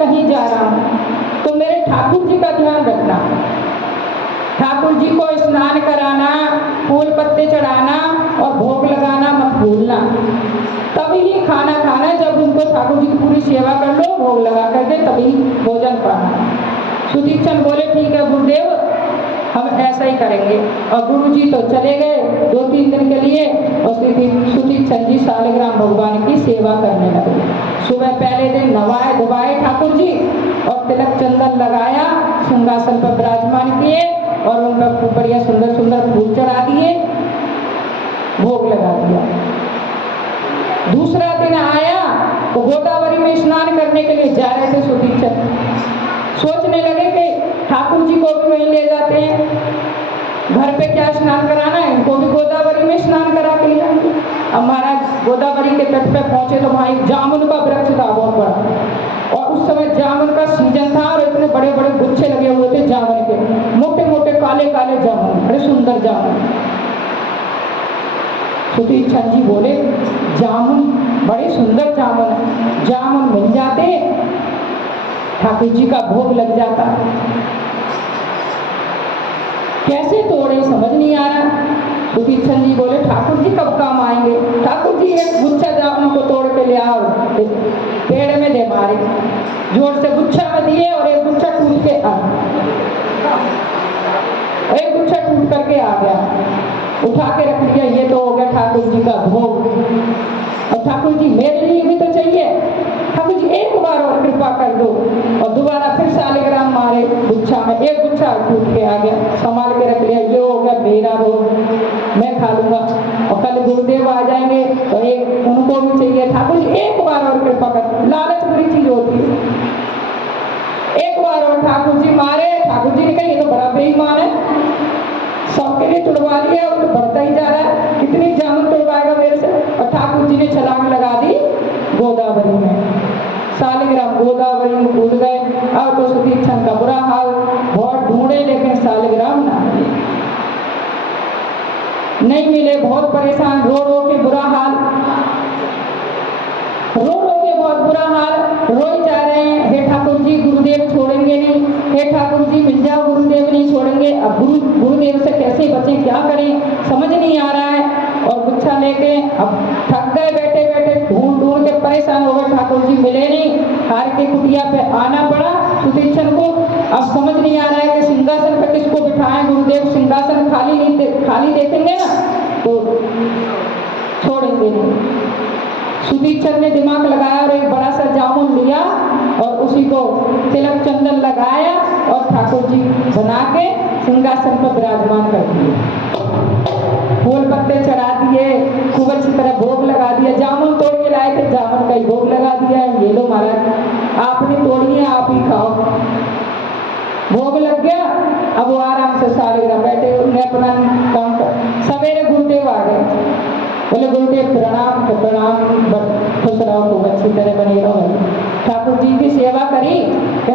कहीं जा रहा हूँ तो मेरे ठाकुर जी का ध्यान रखना। ठाकुर जी को स्नान कराना, फूल पत्ते चढ़ाना और भोग लगाना मत भूलना। तभी ही खाना खाना, जब उनको ठाकुर जी की पूरी सेवा कर लो, भोग लगा करके तभी भोजन पाना। सुदीप चंद बोले ठीक है गुरुदेव, हम ऐसा ही करेंगे। और गुरु जी तो चले गए 2-3 दिन के लिए, और सुदीप चंद जी शालिग्राम भगवान की सेवा करने लगे। सुबह पहले दिन नवाए धुवाए ठाकुर जी और तिलक चंदन लगाया, सिंहासन पर विराजमान किए और उन पर खूब बढ़िया सुंदर सुंदर फूल चढ़ा दिए, भोग लगा दिया। दूसरा दिन आया तो गोदावरी में स्नान करने के लिए जा रहे थे सुदीप चंद। सोचने लगे कि ठाकुर जी को भी वहीं ले जाते हैं, घर पे क्या स्नान कराना है, इनको भी गोदावरी में स्नान करा के ले आएंगे। अब महाराज गोदावरी के तट पे पहुंचे तो वहां एक जामुन का वृक्ष था बहुत बड़ा, और उस समय जामुन का सीजन था और इतने बड़े बड़े गुच्छे लगे हुए थे जामुन के, मोटे मोटे काले काले जामुन, बड़े सुंदर जामुन। सुदीप चंद जी बोले जामुन, बड़े सुंदर जामुन, जामुन मिल जाते ठाकुर जी का भोग लग जाता। कैसे तोड़े समझ नहीं आ रहा। सुदीप चंद जी बोले ठाकुर जी कब काम आएंगे। ठाकुर जी एक गुच्छा जामुन को तोड़ के ले आओ, पेड़ में दे मारे, जोर से गुच्छा में दिए और एक गुच्छा टूट के आ, एक गुच्छा टूट करके आ गया, उठा के रख लिया। ये तो हो गया ठाकुर जी का भोग। और ठाकुर जी मेरे लिए भी तो चाहिए, ठाकुर जी एक बार और कृपा कर दो। और दोबारा फिर शालिग्राम मारे गुच्छा में, एक गुच्छा टूट के आ गया, संभाल के रख लिया। ये हो गया मेरा भोग, मैं खा लूंगा, और कल गुरुदेव आ जाएंगे तो एक उनको भी चाहिए। ठाकुर जी एक बार और कृपा कर, लालच बुरी चीज होती है। एक बार और ठाकुर जी मारे। ठाकुर जी ने कहा ये तो बड़ा बेईमान है, सबके लिए तुड़वा लिया और तो बढ़ता ही जा रहा है, कितनी जामुन तुड़वाएगा मेरे से। और ठाकुर जी ने छलांग लगा दी गोदावरी में, शालिग्राम गोदावरी में कूद गए। अब तो सुदीप चंद का बुरा हाल, बहुत ढूंढे लेकिन शालिग्राम ना मिले, नहीं मिले, बहुत परेशान, रो रो के बुरा हाल, रो रो के बहुत बुरा हाल, रोई जा रहे हैं। हे ठाकुर जी गुरुदेव छोड़ेंगे नहीं, हे ठाकुर जी मिल जाओ, गुरुदेव नहीं छोड़ेंगे। अब गुरुदेव से कैसे बचे, क्या करें, समझ नहीं आ रहा है। और गुच्छा लेके अब थक गए, बैठे बैठे ढूंढ ढूंढ के परेशान हो गए, ठाकुर जी मिले नहीं। हार के कुटिया पे आना पड़ा सुदीप चंद को। अब समझ नहीं आ रहा है कि सिंहासन पे किसको बिठाएं। गुरुदेव सिंहासन खाली नहीं, खाली देखेंगे ना तो छोड़ेंगे नहीं। सुदीप चंद ने दिमाग लगाया और एक बड़ा सा जामुन लिया और उसी को तिलक चंदन लगाया और ठाकुर जी बना के सिंहासन पर विराजमान कर दिए, फूल पत्ते चढ़ा दिए, खूब अच्छी तरह भोग लगा दिया। जामुन तोड़ के लाए थे, जामुन का ही भोग लगा दिया, ये लो महाराज आपने तोड़ी है, आप ही खाओ। भोग लग गया। अब वो आराम से शालिग्राम बैठे, उन्हें अपना काम कर। सवेरे गुरुदेव आ गए, बोले गुरुदेव प्रणाम। तो प्रणाम, खुश रहो, खूब अच्छी तरह बने रहो। ठाकुर जी की सेवा करी,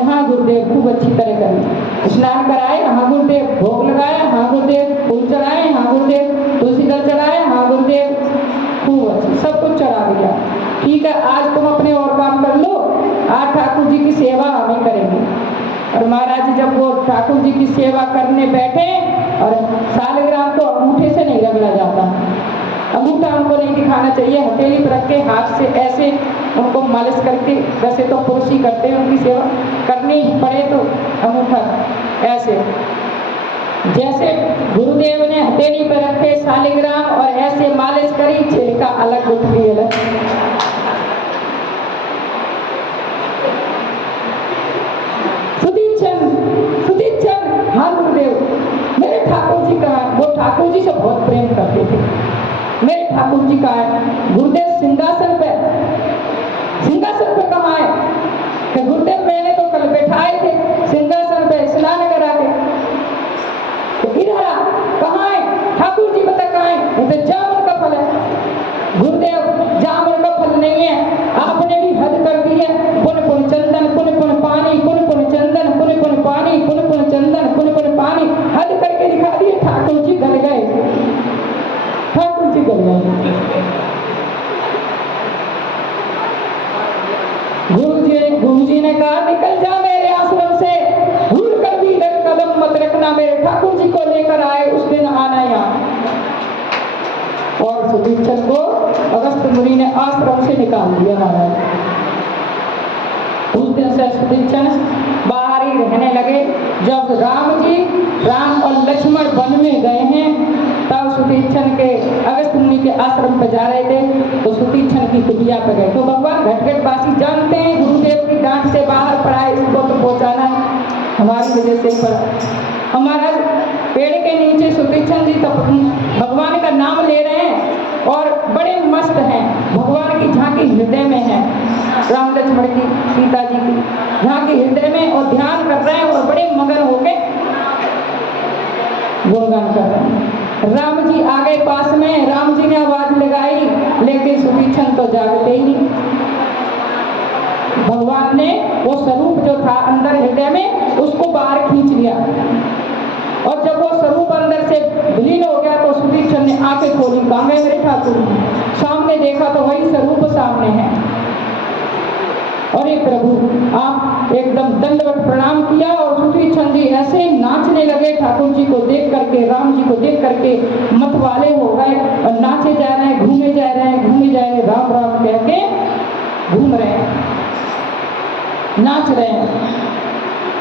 हाँ गुरुदेव खूब अच्छी तरह करी। स्नान कराए, हाँ गुरुदेव। भोग लगाए, हाँ गुरुदेव। फूल चढ़ाए, हाँ गुरुदेव। तुलसी दल चढ़ाए, हाँ गुरुदेव। खूब अच्छी सब कुछ चढ़ा दिया। ठीक है, आज तुम अपने और काम कर लो, आज ठाकुर जी की सेवा हम ही करेंगे। और महाराज जी जब वो ठाकुर जी की सेवा करने बैठे, और शालिग्राम को अंगूठे से नहीं रगड़ा जाता, अंगूठा उनको नहीं दिखाना चाहिए, हथेली पर रख के हाथ से ऐसे उनको मालिश करके, वैसे तो पुरुष ही करते हैं, उनकी सेवा करनी पड़े तो अंगूठा ऐसे, जैसे गुरुदेव ने हथेली पर रखे शालिग्राम और ऐसे मालिश करी, छिलका अलग उठ गई अलग। सुदीप चंद, हाँ गुरुदेव मेरे ठाकुर जी कहाँ है? वो ठाकुर जी से बहुत प्रेम करते थे। मेरे ठाकुर जी कहाँ है? गुरुदेव सिंहासन पे। सिंहासन पे कहाँ है? कि गुरुदेव मैंने तो कल बैठाए थे सिंहासन पे स्नान करा के, तो इधर कहाँ है? ठाकुर जी बता कहाँ है? तो जामुन का फल है। गुरुदेव जामुन का फल नहीं है, आपने भी हद कर दी है। पुन पुन चंदन पुन पुन पानी, पुन पुन चंदन पुन पुन पानी, पुन पुन चंदन पुन पुन पानी, हद करके दिखा दिए। ठाकुर जी गल गए, ठाकुर जी गल गए। गुरुजी ने कहा निकल जा मेरे आश्रम से, भूल कर भी इधर कदम मत रखना, मेरे ठाकुर जी को लेकर आए उस दिन आना यहाँ। और सुदीक्षण को अगस्त मुनि ने आश्रम से निकाल दिया महाराज। उस दिन से सुदीक्षण बाहर ही रहने लगे। जब राम और लक्ष्मण वन में गए हैं तब सुदीक्षण के अगस्त मुनि के आश्रम पर जा रहे थे तो सुदीक्षण की कुटिया पर गए। तो भगवान घटघटवासी जानते हैं गुरुदेव की डांट से बाहर पड़ा है, इसको तो पहुंचाना हमारी वजह से पड़ा। हमारा पेड़ के नीचे सुदीक्षण जी तो भगवान का नाम ले रहे हैं और बड़े मस्त हैं। भगवान की झांकी हृदय में है, राम लक्ष्मण की, सीता जी की झांकी हृदय में, और ध्यान कर रहे हैं और बड़े मगन होके गुणगान कर रहे हैं। राम जी आ गए पास में, राम जी ने आवाज लगाई लेकिन सुदीक्षण तो जागते ही नहीं। भगवान ने वो स्वरूप जो था अंदर हृदय में उसको बाहर खींच लिया, और जब वो स्वरूप अंदर से विलीन हो गया तो सुदीक्षण ने आंखें खोली, कहाँ गए मेरे ठाकुर? सामने देखा तो वही स्वरूप सामने है। अरे प्रभु, आप एकदम दंडवत प्रणाम किया और सुदीक्षण जी ऐसे नाचने लगे ठाकुर जी को देख करके, राम जी को देख करके मतवाले हो गए और नाचे जा रहे हैं, घूमे जा रहे हैं, घूमे जा रहे हैं, राम राम कह के घूम रहे हैं, नाच रहे हैं।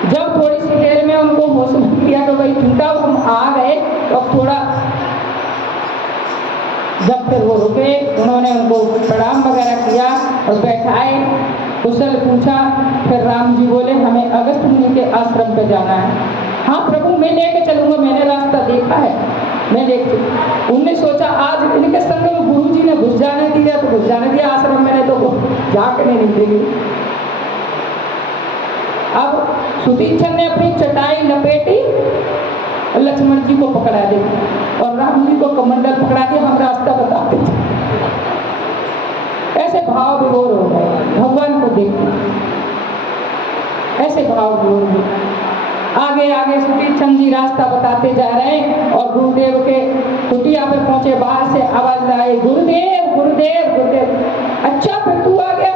जब थोड़ी सी देर में उनको होश में किया तो भाई टूटा, हम आ गए तो अब थोड़ा, जब फिर वो रुके उन्होंने उनको प्रणाम वगैरह किया और बैठाए, कुशल पूछा। फिर राम जी बोले हमें अगस्त मुनि के आश्रम पे जाना है। हाँ प्रभु मैं लेके चलूंगा, मैंने रास्ता देखा है, मैं लेके। उनने सोचा आज इनके संग में गुरु जी ने घुस जाने दिया तो घुस जाने दिया आश्रम में, तो जाके नहीं देंगे। अब सुदीक्षण ने अपनी चटाई लपेटी और लक्ष्मण जी को पकड़ा दी और राम जी को कमंडल पकड़ा दिया, हम रास्ता बताते थे। ऐसे भाव विभोर हो गए भगवान को देख, ऐसे भाव विभोर हुए। आगे आगे सुदीक्षण जी रास्ता बताते जा रहे हैं और गुरुदेव के कुटिया पे पहुंचे, बाहर से आवाज लाई गुरुदेव गुरुदेव गुरुदेव। अच्छा फिर तू आ गया?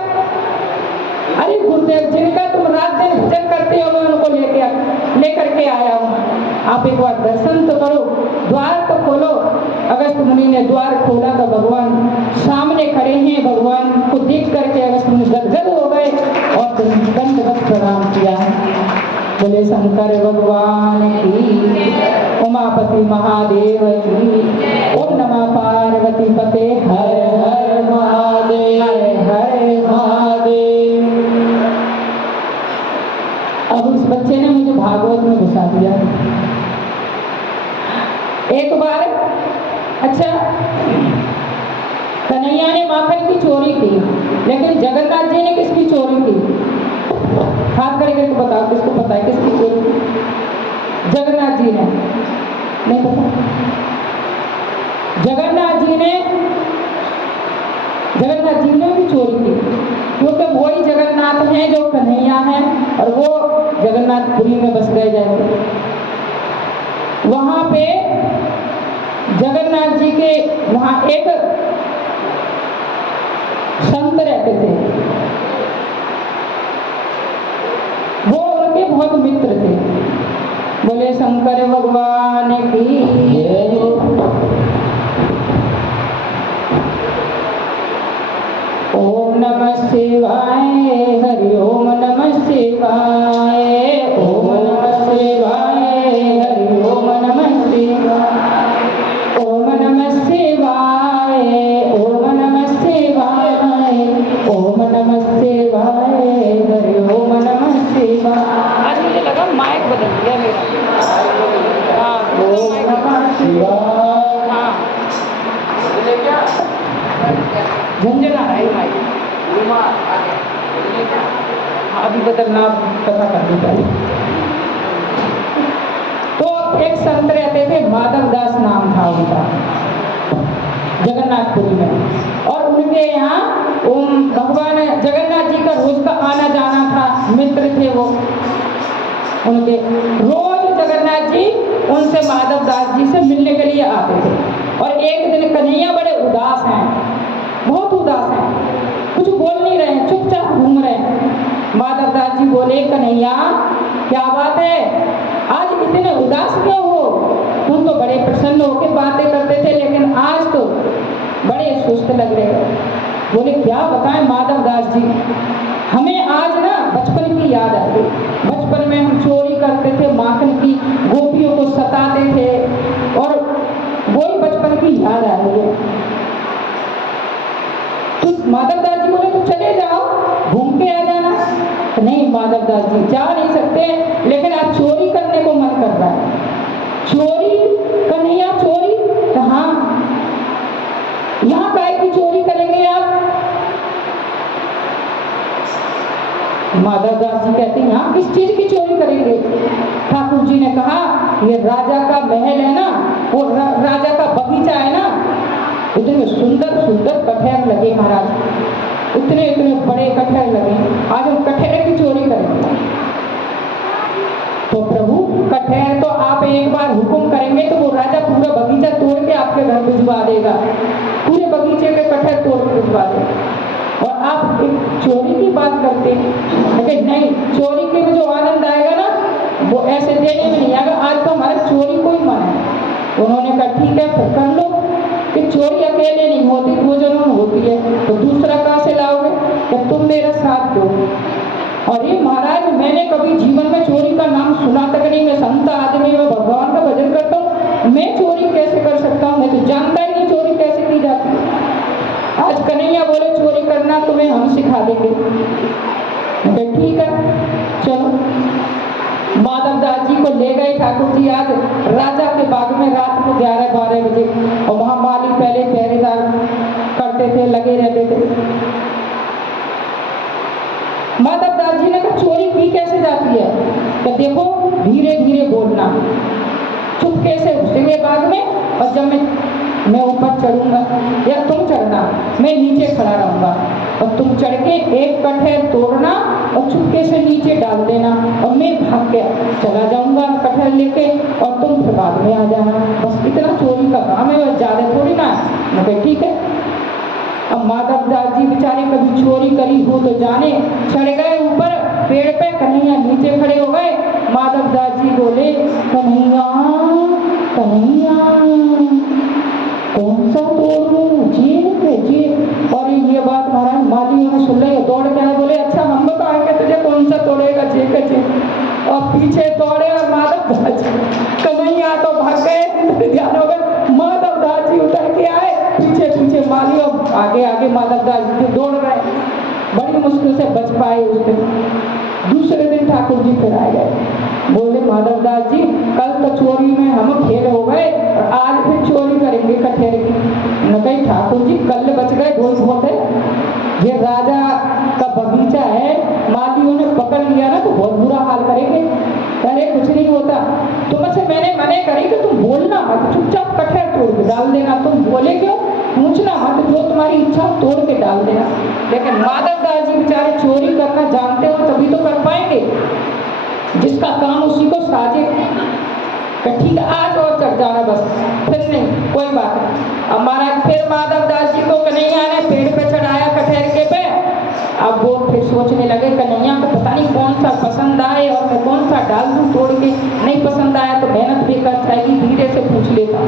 अरे गुरुदेव जिनका तुम रात दिन भजन करते हो मैं उनको लेकर के आया हूँ, आप एक बार दर्शन तो करो, द्वार तो खोलो। अगस्त मुनि ने द्वार खोला तो भगवान सामने खड़े हैं। भगवान को देख करके अगस्त मुनि गदगद हो गए और दंडवत प्रणाम किया। बोले शंकर भगवान की, उमापति महादेव की, ओम नमः पार्वती पते हर हर महादेव, हर हर महादेव। अब उस बच्चे ने मुझे भागवत में घुसा दिया। एक बार, अच्छा कन्हैया ने माखन की चोरी की, लेकिन जगन्नाथ जी ने किसकी चोरी की? हाथ खड़े करके बताओ किसको पता है किसकी चोरी की? जगन्नाथ जी ने, नहीं पता? जगन्नाथ जी ने भी चोरी की, क्योंकि वही जगन्नाथ हैं जो कन्हैया हैं और वो जगन्नाथपुरी में बस गए जाएंगे। वहां पे जगन्नाथ जी के वहां एक संत रहते थे, वो उनके बहुत मित्र थे। बोले शंकर भगवान की। ओम नमः शिवाय, हरि ओम नमः शिवाय, ओम नमः शिवाय, हरि ओम नमः शिवाय, ओम नमः शिवाय, ओम नमः शिवाय, ओम नमः शिवाय, हरि ओम नमः शिवाय। आज मुझे लगा माइक बदल दिया मेरा। हाँ, ओम नमः शिवाय। हाँ, झंझना रहा है माइक। अभी बदलना कथा करनी चाहिए। तो एक संत रहते थे, माधव दास नाम था उनका, जगन्नाथपुरी में, और उनके यहाँ भगवान जगन्नाथ जी का रोज का आना जाना था, मित्र थे वो उनके। रोज जगन्नाथ जी उनसे माधव दास जी से मिलने के लिए आते थे। और एक दिन कन्हैया बड़े उदास हैं, बहुत उदास हैं, कुछ बोल नहीं रहे हैं, चुपचाप घूम रहे हैं। बोले कन्हैया क्या बात है, आज इतने उदास क्यों हो? तुम तो बड़े प्रसन्न होकर बातें करते थे, लेकिन आज तो बड़े सुस्त लग रहे हो। बोले क्या बताएं माधव दास जी, हमें आज ना बचपन की याद आ गई। बचपन में हम चोरी करते थे माखन की, गोपियों को सताते थे, और वही बचपन की याद आ रही है। तो माधव दास जी बोले तो चले जाओ, घूम के आ जाना। नहीं माधव दास जी जा नहीं सकते, लेकिन आज चोरी करने को मन कर रहा है। चोरी कन्हैया, चोरी कहाँ? यहाँ काय की चोरी करेंगे आप? माधव दास जी कहते हैं यहाँ किस चीज की चोरी करेंगे? ठाकुर जी ने कहा ये राजा का महल है ना, वो राजा का बगीचा है ना, इतने सुंदर सुंदर कटहर लगे महाराज, इतने इतने बड़े कटहर लगे, आज हम कटहर की चोरी करेंगे। तो प्रभु कटहर तो आप एक बार हुक्म करेंगे तो वो राजा पूरा बगीचा तोड़ के आपके घर भिजवा देगा, पूरे बगीचे के कटहर तोड़ के भिजवा देगा। और आप एक चोरी की बात करते हैं, लेकिन नहीं, चोरी के में जो आनंद आएगा ना वो ऐसे देने में नहीं आएगा। आज तो हमारे चोरी को ही मन है। उन्होंने कहा ठीक है फिर कर लो, कि चोरी अकेले नहीं होती, दो जनों में होती है, तो दूसरा कहाँ से लाओगे? जब तुम मेरा साथ दो। और ये महाराज मैंने कभी जीवन में चोरी का नाम सुना तक नहीं। मैं संत आदमी, मैं भगवान का भजन करता हूँ, मैं चोरी कैसे कर सकता हूँ? मैं तो जानता ही नहीं चोरी कैसे की जाती है। आज कन्हैया बोले चोरी करना तुम्हें हम सिखा देंगे। ठीक है चलो। माधव दास जी को ले गए ठाकुर जी आज राजा के बाग में रात को 11-12 बजे, और वहां माली पहले पहरेदार करते थे, लगे रहते थे। माधव दास जी ने कहा चोरी की कैसे जाती है? तो देखो धीरे धीरे बोलना, चुपके से घुसेंगे बाग में, और जब मैं ऊपर चढ़ूंगा या तुम चढ़ना, मैं नीचे खड़ा रहूंगा, और तुम चढ़ के एक कटहर तोड़ना और चुपके से नीचे डाल देना, और मैं भाग के चला जाऊंगा कटहर लेके, और तुम फिर बाद में आ जाना। बस इतना चोरी का काम है, वह ज्यादा थोड़ी ना। मैं ठीक है। अब माधव दास जी बेचारे कभी चोरी करी हो तो जाने, चढ़ गए ऊपर पेड़ पे, कन्हैया नीचे खड़े हो गए। माधव दास जी बोले कन्हैया कन्हैया कौन सा तोड़ूं जी। और ये बात महाराज मालियों ने सुन ली, दौड़ के आए, बोले अच्छा हम बताएंगे तुझे कौन सा तोड़ेगा जी। और पीछे दौड़े, और माधव दास जी कन्हैया तो भाग गए, ध्यान हो गए। माधव दास जी उतर के आए, पीछे पीछे मालियों, आगे आगे माधव दास जी दौड़ गए, बड़ी मुश्किल से बच पाए उस दिन। दूसरे दिन ठाकुर जी फिर आ गए, बोले माधव दास जी कल तो चोरी में हम फेल हो गए, और आज फिर चोरी करेंगे कटहर की। न कहीं ठाकुर जी कल बच गए, बहुत बहुत है। ये राजा का बगीचा है, मालियों ने पकड़ लिया ना तो बहुत बुरा हाल करेंगे। अरे कुछ नहीं होता, तुमसे मैंने मने करी कि तुम बोलना मत, चुपचाप कटहर तोड़ के डाल देना। तुम बोले क्यों? पूछना मत, जो तुम्हारी इच्छा तोड़ के डाल देना। लेकिन माधव दास जी बेचारे चोरी करना जानते हो तभी तो कर पाएंगे, जिसका काम उसी को साजे। ठीक है आज और चढ़ जाना बस, फिर नहीं कोई बात नहीं। अब महाराज फिर माधव दास जी को कन्हैया ने पेड़ पे चढ़ाया कटहर के पे। अब वो फिर सोचने लगे कन्हैया को पता नहीं कौन सा पसंद आए और मैं कौन सा डाल दूं तोड़ के। नहीं पसंद आया तो मेहनत भी कर जाएगी, धीरे से पूछ लेता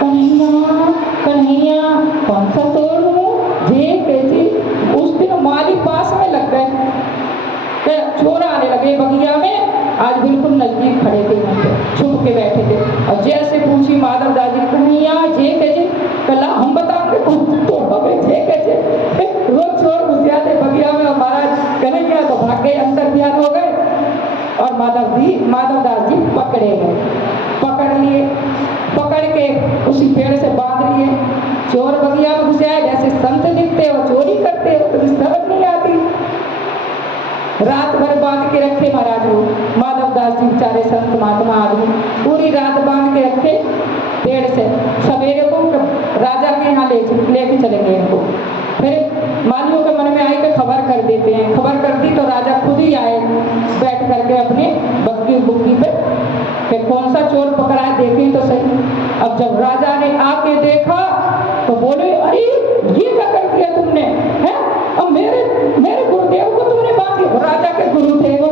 कन्हैया कन्हैया कौन सा तोड़ूं जी कैसी। उस दिन माली पास में लग गए, चोर आने लगे बगिया में, आज बिल्कुल नजदीक खड़े थे, छुप के बैठे थे। और जैसे पूछी माधव दास जी कन्हैया जे कैसे, कल हम बताओगे कौन तो जे कैसे। रोज चोर घुस जाते बगिया में, और महाराज कन्हैया तो भाग गए, अंदर ध्यान हो गए, और माधव दास जी पकड़े गए, पकड़ लिए, पकड़ के उसी पेड़ से बांध लिए। चोर बगिया में घुस आए, जैसे संत दिखते और चोरी करते हो तो समझ नहीं आती। रात भर बांध के रखे महाराज वो माधव दास जी बेचारे संत महात्मा आदमी, पूरी रात बांध के रखे पेड़ से। सवेरे को राजा के यहाँ लेके चलेंगे इनको। फिर मालियों के मन में आए कि खबर कर देते हैं, खबर कर दी तो राजा खुद ही आए बैठ करके अपने बग्गी बुग्गी पे, फिर कौन सा चोर पकड़ा है देखें तो सही। अब जब राजा ने आके देखा तो बोले अरे ये क्या कर दिया तुमने, है? अब मेरे गुरुदेव को तुमने बांध दिया। राजा के गुरु थे वो,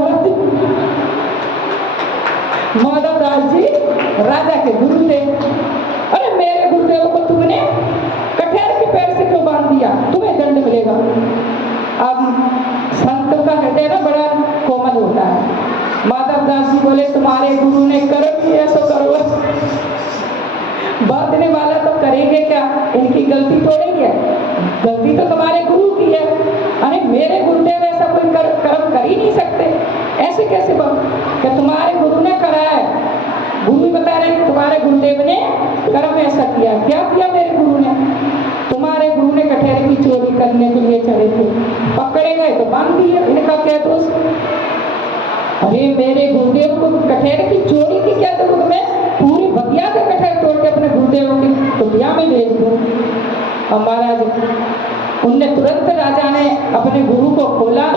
राजा के गुरु थे। अरे मेरे गुरुदेव को तुमने कठेर के पेड़ से क्यों बांध दिया, तुम्हें दंड मिलेगा। अब संत का हृदय ना बड़ा कोमल होता है। माधवदास जी बोले तुम्हारे गुरु ने कर दिया सो करो, बांधने वाला तो करेंगे क्या, इनकी गलती तोड़ेंगे, गलती तो तुम्हारे गुरु की है। अरे मेरे गुरुदेव ऐसा कोई कर्म कर ही नहीं सकते, ऐसे कैसे क्या तुम्हारे गुरु ने करा है। गुरु बता रहे कि तुम्हारे गुरुदेव ने कर्म ऐसा किया। क्या किया मेरे गुरु ने, तुम्हारे गुरु ने कठेरे की चोरी करने के लिए चढ़े थे, पकड़े गए तो बांध दिए, इनका क्या दोष। अरे मेरे गुरुदेव को कठेरे की चोरी की क्या जरूरत, मैं पूरी बगिया का कठेर तोड़ के अपने गुरुदेव की कुटिया में भेज दूं। और महाराज उनने तुरंत, राजा ने अपने गुरु को खोला,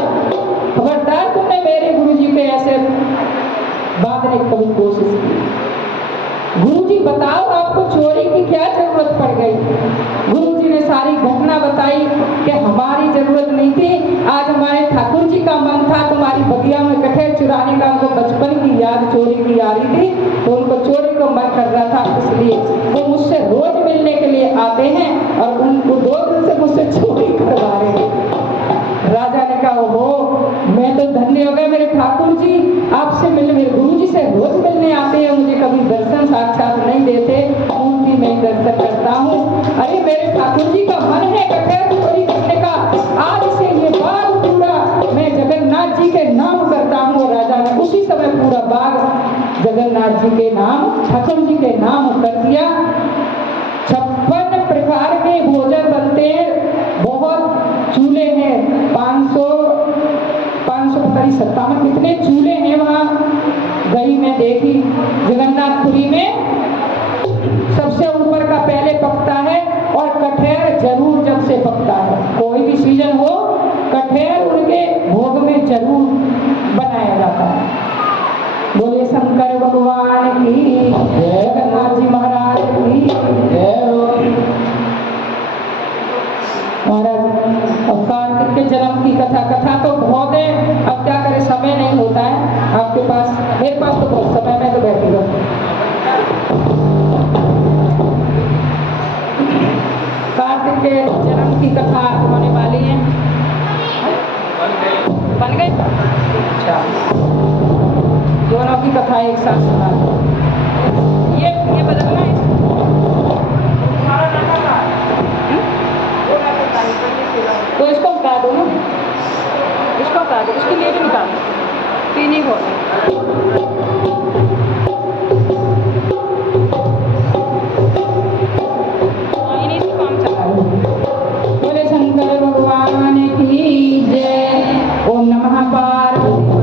खबरदार तुमने मेरे गुरु जी के ऐसे बांधने की कभी कोशिश की। गुरु जी बताओ आपको चोरी की क्या जरूरत पड़ गई। गुरु जी ने सारी घटना बताई कि हमारी जरूरत नहीं थी, आज हमारे ठाकुर जी का मन था तुम्हारी बगिया में कठेर चुराने का, उनको बचपन की याद चोरी की आ रही थी तो उनको चोरी को मन कर रहा था, इसलिए वो मुझसे रोज मिलने के लिए आते हैं और उनको 2 दिन से मुझसे चोरी करवा रहे हैं। राजा ने कहा ओहो मैं तो धन्य हो गया, मेरे ठाकुर जी आपसे मिलने, मेरे गुरु जी से रोज मिलने आते हैं, मुझे कभी दर्शन साक्षात नहीं देते, मूर्ति में दर्शन करता हूँ। अरे मेरे ठाकुर जी का मन है कठेर चोरी करने का, आज से ये बाग पूरा मैं जगन्नाथ जी के नाम करता हूँ। राजा ने उसी समय पूरा बाग जगन्नाथ जी के नाम, ठाकुर जी के नाम कर दिया। 56 प्रकार के भोजन बनते हैं, बहुत चूल्हे हैं, 500 पता नहीं 57 कितने चूल्हे हैं वहाँ गई मैं देखी। जगन्नाथपुरी में सबसे ऊपर का पहले पकता है और कठेर जरूर जब से पकता है, कोई भी सीजन हो कठेर उनके भोग में जरूर बनाया जाता है। बोले शंकर भगवान की, जगन्नाथ जी महाराज की महाराज। अब कार्तिक के जन्म की कथा तो बहुत है, अब क्या करें समय नहीं होता है आपके पास, मेरे पास तो बहुत समय, मैं तो बैठी हूँ। कार्तिक के जन्म की कथा होने वाली है, बन गए। अच्छा दोनों की कथा एक साथ सुना, ये बदलना है। तो इसको हटा दो ना, इसको हटा दो, इसके लिए भी निकाल पीनी हो। बोले शंकर भगवान की जय। ओम नमः पार्वती,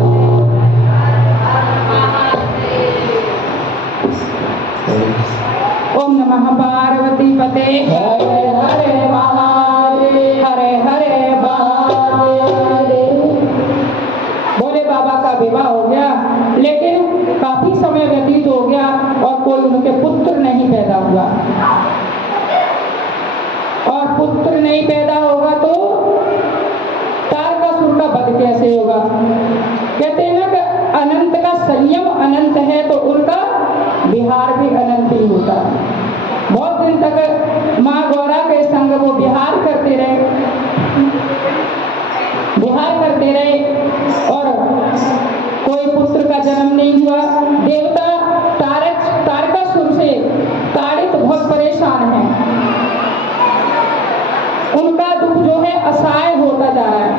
ओम नमः पार्वती पते, हरे हरे महादेव, हरे हरे महादेव। बोले बाबा का विवाह हो गया, लेकिन काफी समय व्यतीत हो गया और कोई उनके पुत्र नहीं पैदा हुआ। और पुत्र नहीं पैदा होगा तो तारकासुर का वध कैसे होगा। कहते हैं ना कि अनंत का संयम अनंत है तो उनका विहार भी अनंत ही होता है। बहुत दिन तक माँ गौरा के संग वो विहार करते रहे और कोई पुत्र का जन्म नहीं हुआ। देवता तारकासुर से ताड़ित बहुत परेशान हैं, उनका दुख जो है असहाय होता जा रहा है।